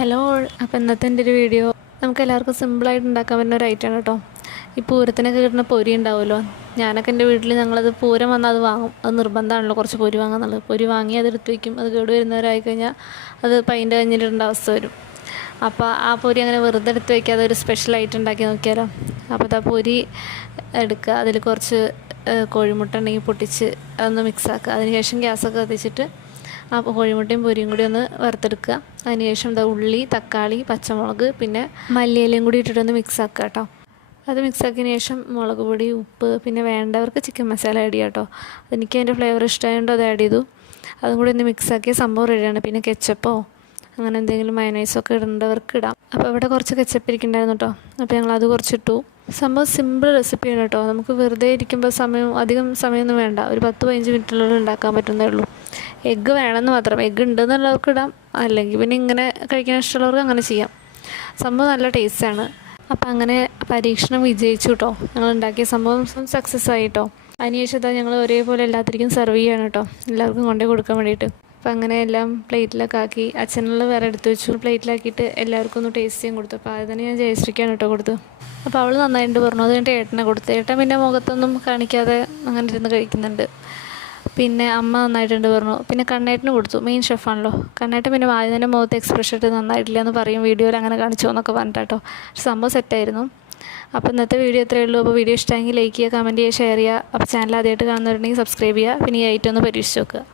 Hello. അപ്പോൾ ഇന്നത്തെ എൻ്റെ ഒരു വീഡിയോ നമുക്ക് എല്ലാവർക്കും സിമ്പിളായിട്ട് ഉണ്ടാക്കാൻ പറ്റുന്ന ഒരു ഐറ്റമാണ് കേട്ടോ. ഈ പൂരത്തിനൊക്കെ കിട്ടുന്ന പൊരി ഉണ്ടാവുമല്ലോ. ഞാനൊക്കെ എൻ്റെ വീട്ടിൽ ഞങ്ങളത് പൂരം വന്നാൽ അത് വാങ്ങും. അത് നിർബന്ധമാണല്ലോ കുറച്ച് പൊരി വാങ്ങാന്നുള്ളത്. പൊരി വാങ്ങി അത് എടുത്ത് വയ്ക്കും. അത് കേട് വരുന്നവരായി കഴിഞ്ഞാൽ അത് പൈൻ്റെ കഴിഞ്ഞിടേണ്ട അവസ്ഥ വരും. അപ്പോൾ ആ പൊരി അങ്ങനെ വെറുതെ എടുത്ത് വയ്ക്കാതെ ഒരു സ്പെഷ്യലായിട്ട് ഉണ്ടാക്കി നോക്കിയാലോ. അപ്പോൾ ആ പൊരി എടുക്കുക, അതിൽ കുറച്ച് കോഴിമുട്ട ഉണ്ടെങ്കിൽ പൊട്ടിച്ച് അതൊന്ന് മിക്സാക്കുക. അതിനുശേഷം ഗ്യാസൊക്കെ കത്തിച്ചിട്ട് ആ കോഴിമുട്ടയും പൊരിയും കൂടി ഒന്ന് വറുത്തെടുക്കുക. അതിനുശേഷം ഉള്ളി, തക്കാളി, പച്ചമുളക്, പിന്നെ മല്ലിയിലയും കൂടി ഇട്ടിട്ടൊന്ന് മിക്സാക്കുക കേട്ടോ. അത് മിക്സാക്കിയതിന് ശേഷം മുളക് പൊടി, ഉപ്പ്, പിന്നെ വേണ്ടവർക്ക് ചിക്കൻ മസാല ആഡ് ചെയ്യാം കേട്ടോ. എനിക്ക് അതിൻ്റെ ഫ്ലേവർ ഇഷ്ടമായതുകൊണ്ട് അത് ആഡ് ചെയ്തു. അതും കൂടി ഒന്ന് മിക്സാക്കിയ സംഭവം റെഡിയാണ്. പിന്നെ കെച്ചപ്പോ അങ്ങനെ എന്തെങ്കിലും മയണൈസൊക്കെ ഇടേണ്ടവർക്ക് ഇടാം. അപ്പോൾ ഇവിടെ കുറച്ച് കെച്ചപ്പ് ഇരിക്കുന്നുണ്ടായിരുന്നു കേട്ടോ. അപ്പോൾ ഞങ്ങളത് കുറച്ചിട്ടു. സംഭവം സിമ്പിൾ റെസിപ്പിയാണ് കേട്ടോ. നമുക്ക് വെറുതെ ഇരിക്കുമ്പോൾ അധികം സമയമൊന്നും വേണ്ട. ഒരു 10-15 മിനിറ്റിനുള്ളിൽ ഉണ്ടാക്കാൻ പറ്റുന്നേ ഉള്ളൂ. എഗ്ഗ് വേണമെന്ന് മാത്രം. എഗ്ഗ് ഉണ്ടെന്നുള്ളവർക്ക് ഇടാം, അല്ലെങ്കിൽ പിന്നെ ഇങ്ങനെ കഴിക്കാൻ ഇഷ്ടമുള്ളവർക്ക് അങ്ങനെ ചെയ്യാം. സംഭവം നല്ല ടേസ്റ്റാണ്. അപ്പം അങ്ങനെ പരീക്ഷണം വിജയിച്ചു കേട്ടോ. ഞങ്ങൾ ഉണ്ടാക്കിയ സംഭവം സക്സസ് ആയി കേട്ടോ. അതിനുശേഷം ഞങ്ങൾ ഒരേപോലെ എല്ലാത്തിനും സെർവ് ചെയ്യാണ് കേട്ടോ, എല്ലാവർക്കും കൊണ്ടേ കൊടുക്കാൻ വേണ്ടിയിട്ട്. അപ്പം അങ്ങനെ എല്ലാം പ്ലേറ്റിലൊക്കെ ആക്കി അച്ഛനുള്ള വേറെ എടുത്ത് വെച്ചു. പ്ലേറ്റിലാക്കിയിട്ട് എല്ലാവർക്കും ഒന്ന് ടേസ്റ്റ് ചെയ്യാൻ കൊടുത്തു. അപ്പോൾ അത് തന്നെ ഞാൻ ജയശ്രീക്കാണ് കേട്ടോ കൊടുത്തു. അപ്പോൾ അവൾ നന്നായിട്ട് പറഞ്ഞു. അത് കഴിഞ്ഞിട്ട് ഏട്ടനെ കൊടുത്തു. ഏട്ടൻ പിന്നെ മുഖത്തൊന്നും കാണിക്കാതെ അങ്ങനെ ഇരുന്ന് കഴിക്കുന്നുണ്ട്. പിന്നെ അമ്മ നന്നായിട്ടുണ്ട് പറഞ്ഞു. പിന്നെ കണ്ണേട്ടന് കൊടുത്തു. മെയിൻ ഷെഫാണല്ലോ കണ്ണേട്ടൻ. പിന്നെ ആദ്യം തന്നെ മുഖത്ത് എക്സ്പ്രഷൻ ഇട്ട് നന്നായിട്ടില്ല എന്ന് പറയും, വീഡിയോയിൽ അങ്ങനെ കാണിച്ചോ എന്നൊക്കെ പറഞ്ഞിട്ടോ. സംഭവം സെറ്റായിരുന്നു. അപ്പോൾ ഇന്നത്തെ വീഡിയോ ഇത്രയേ ഉള്ളൂ. അപ്പോൾ വീഡിയോ ഇഷ്ടമെങ്കിൽ ലൈക്ക് ചെയ്യുക, കമൻറ്റ് ചെയ്യുക, ഷെയർ ചെയ്യുക. അപ്പോൾ ചാനൽ ആദ്യമായിട്ട് കാണുന്നവരുണ്ടെങ്കിൽ സബ്സ്ക്രൈബ് ചെയ്യുക. പിന്നെ ഈ ഐറ്റം ഒന്ന് പരീക്ഷിച്ച് നോക്കുക.